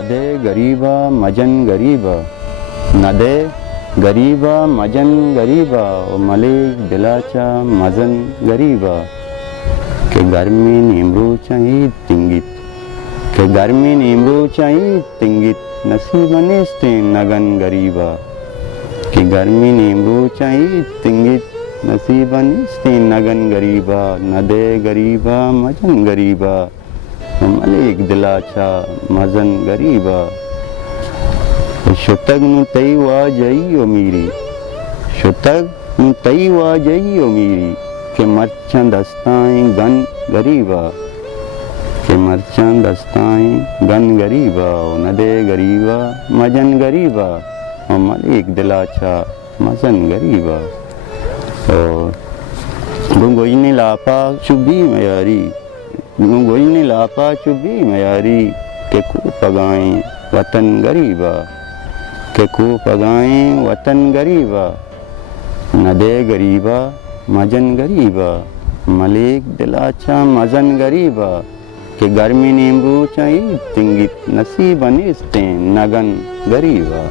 नदे गरीबा मजन गरीबा, नदे गरीबा मजन गरीबा ओ मलिक दिलाचा मजन गरीबा के गर्मी नींबू चाहिए तिंगित, के गर्मी नींबू चाहिए तिंगित नसीब निस्ते नगन गरीबा, के गर्मी नींबू चाहिए तिंगित नसीब निस्ते नगन गरीबा नदे गरीबा मजन गरीबा मलिक दिलाचा मजन गरीबा शुतग नु तई वा जई ओ मीरी, शुतग नु तई वा जई ओ मीरी के मरचंद दस्ताएं गन गरीबा, के मरचंद दस्ताएं गन गरीबा ओ नदे गरीबा मजन गरीबा ओ मलिक दिलाचा मजन गरीबा गुंगोइनी लापा चुबी मयारी, गुंगोइनी लापा चुबी मयारी के को पगाएं वतन गरीबा, के को पगाएं वतन गरीबा नदे गरीबा मजन गरीबा मलिक दिलाचा मजन गरीबा के गर्मी नींबू चाहिए तिंगित नसीब निस्ते नगन गरीबा।